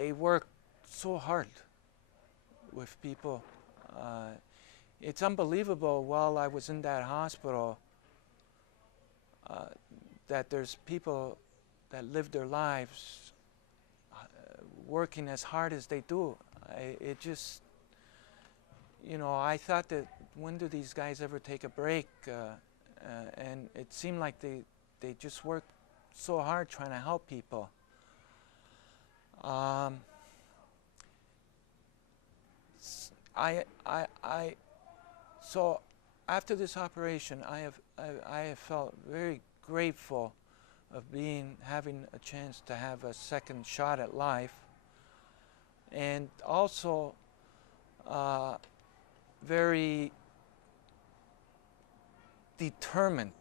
they work so hard with people. It's unbelievable while I was in that hospital that there's people that live their lives working as hard as they do. It just, you know, I thought that when do these guys ever take a break? And it seemed like they just work so hard trying to help people. So after this operation, I have felt very grateful of having a chance to have a second shot at life, and also very determined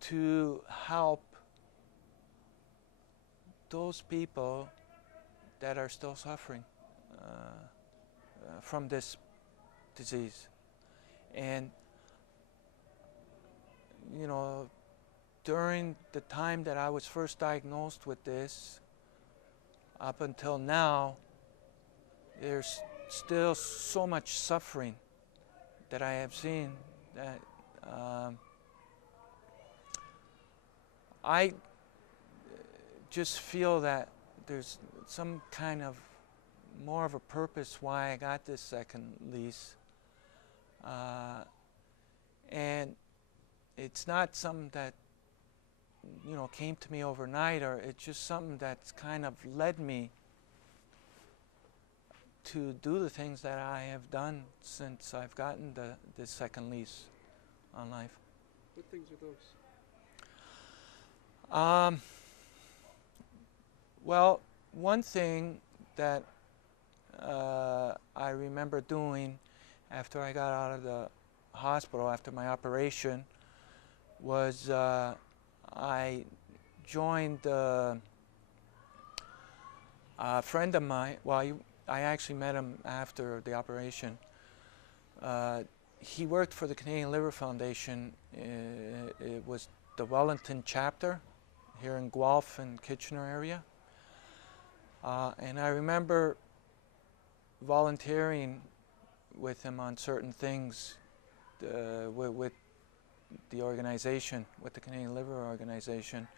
to help those people that are still suffering from this disease. And you know, during the time that I was first diagnosed with this, up until now, there's still so much suffering that I have seen that I just feel that there's some kind of more of a purpose why I got this second lease. And it's not something that, you know, came to me overnight, or it's just something that's kind of led me to do the things that I have done since I've gotten this second lease on life. What things are those? Well, one thing that I remember doing after I got out of the hospital after my operation was I joined a friend of mine. Well, I actually met him after the operation. He worked for the Canadian Liver Foundation. It was the Wellington chapter here in Guelph and Kitchener area. And I remember volunteering with him on certain things with the organization, with the Canadian Liver Organization.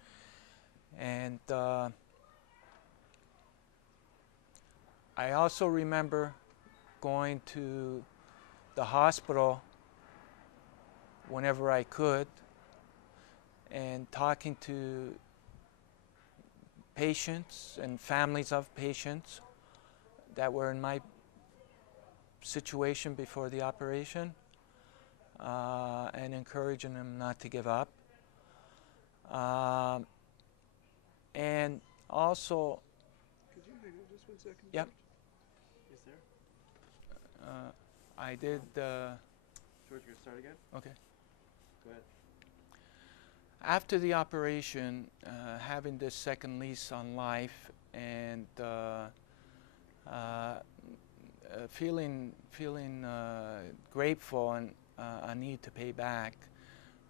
And I also remember going to the hospital whenever I could and talking to patients and families of patients that were in my situation before the operation, and encouraging them not to give up. And also, could you hang on just 1 second? Yep. Is there? I did. George, you're gonna start again? Okay. Go ahead. After the operation, having this second lease on life, and feeling grateful and a need to pay back,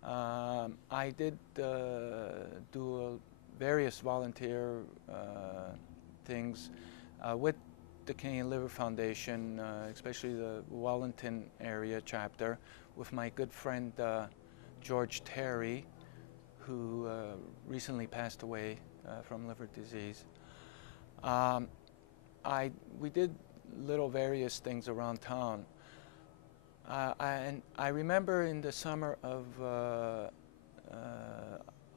I did do various volunteer things with the Canadian Liver Foundation, especially the Wellington area chapter, with my good friend George Terry, who recently passed away from liver disease. We did little various things around town. And I remember in the summer of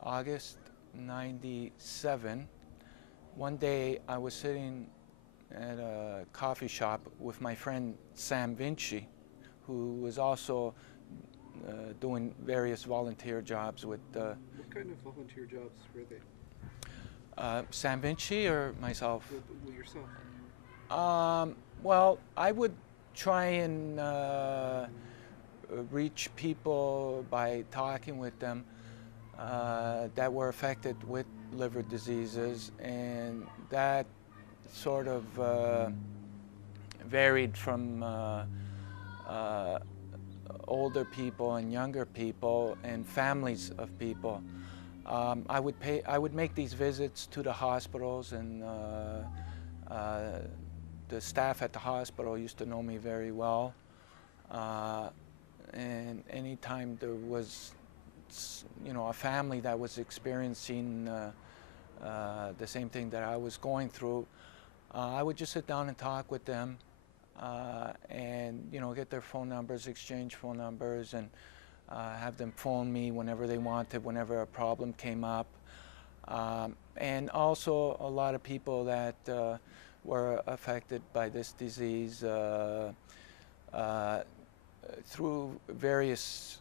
August '97, one day I was sitting at a coffee shop with my friend Sam Vinci, who was also doing various volunteer jobs with What kind of volunteer jobs were they? Sam Vinci or myself? Well, yourself. Well, I would try and reach people by talking with them that were affected with liver diseases, and that sort of varied from older people and younger people and families of people. I would make these visits to the hospitals, and the staff at the hospital used to know me very well. And anytime there was, a family that was experiencing the same thing that I was going through, I would just sit down and talk with them, and get their phone numbers, exchange phone numbers, and have them phone me whenever they wanted, whenever a problem came up. And also a lot of people that were affected by this disease through various,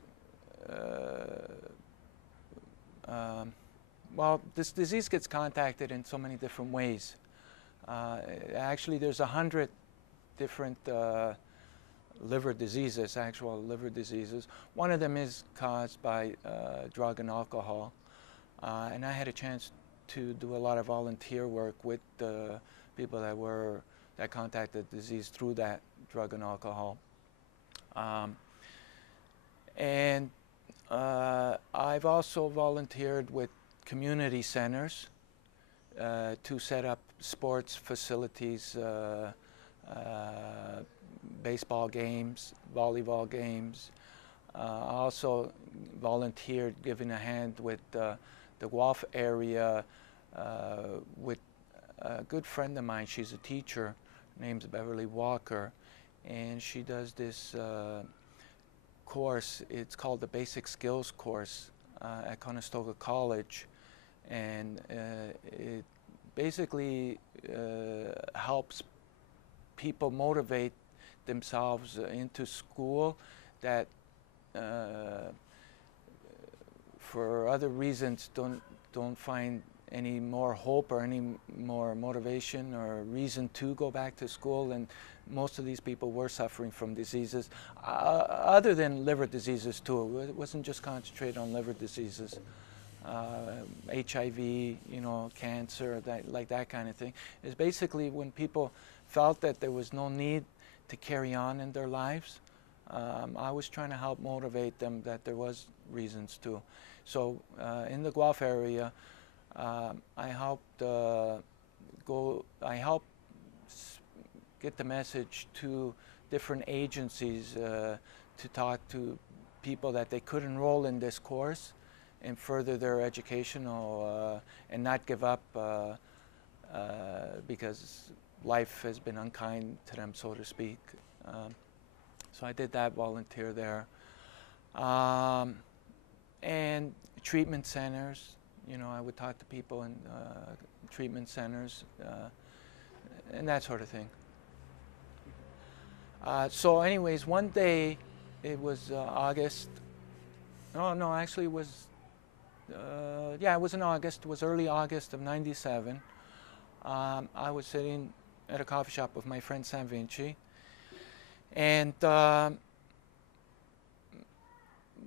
well, this disease gets contacted in so many different ways. Actually, there's 100 different liver diseases, actual liver diseases. One of them is caused by drug and alcohol. And I had a chance to do a lot of volunteer work with people that contacted the disease through that drug and alcohol. And I've also volunteered with community centers to set up sports facilities, baseball games, volleyball games. I also volunteered giving a hand with the Guelph area with a good friend of mine. She's a teacher. Her name's Beverly Walker, and she does this course. It's called the Basic Skills course at Conestoga College, and it basically helps people motivate themselves into school that for other reasons don't find any more hope or any more motivation or reason to go back to school. And most of these people were suffering from diseases other than liver diseases too. It wasn't just concentrated on liver diseases. HIV, cancer, that kind of thing. It's basically when people felt that there was no need to carry on in their lives. I was trying to help motivate them that there was reasons to. So in the Guelph area, I helped get the message to different agencies to talk to people that they could enroll in this course and further their educational and not give up because life has been unkind to them, so to speak. So I did that volunteer there. And treatment centers, I would talk to people in treatment centers and that sort of thing. So anyways, one day, it was August. Oh, no, actually it was, yeah, it was in August. It was early August of '97. I was sitting at a coffee shop with my friend Sam Vinci, and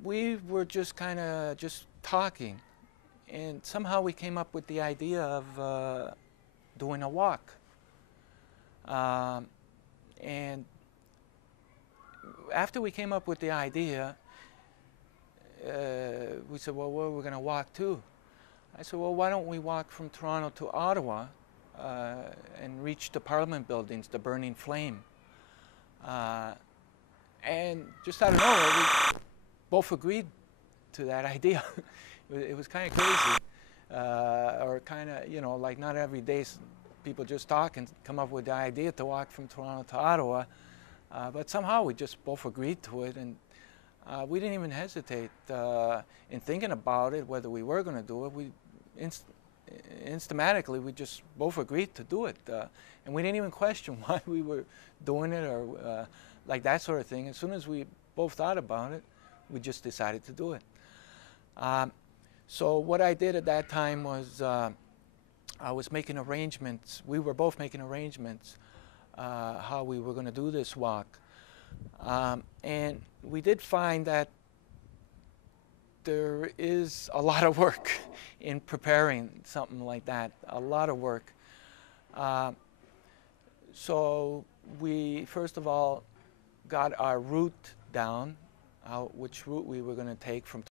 we were just kind of talking, and somehow we came up with the idea of doing a walk. And after we came up with the idea, we said, well, where are we going to walk to? I said, well, why don't we walk from Toronto to Ottawa and reach the Parliament buildings, the Burning Flame. And just out of nowhere, we both agreed to that idea. It was kind of crazy, or kind of, like not every day people just talk and come up with the idea to walk from Toronto to Ottawa. But somehow we just both agreed to it, and we didn't even hesitate in thinking about it, whether we were going to do it. We instantly we just both agreed to do it, and we didn't even question why we were doing it or like that sort of thing. As soon as we both thought about it, we just decided to do it. So what I did at that time was I was making arrangements. We were both making arrangements how we were going to do this walk, and we did find that there is a lot of work in preparing something like that, a lot of work. So we first of all got our route down, which route we were going to take from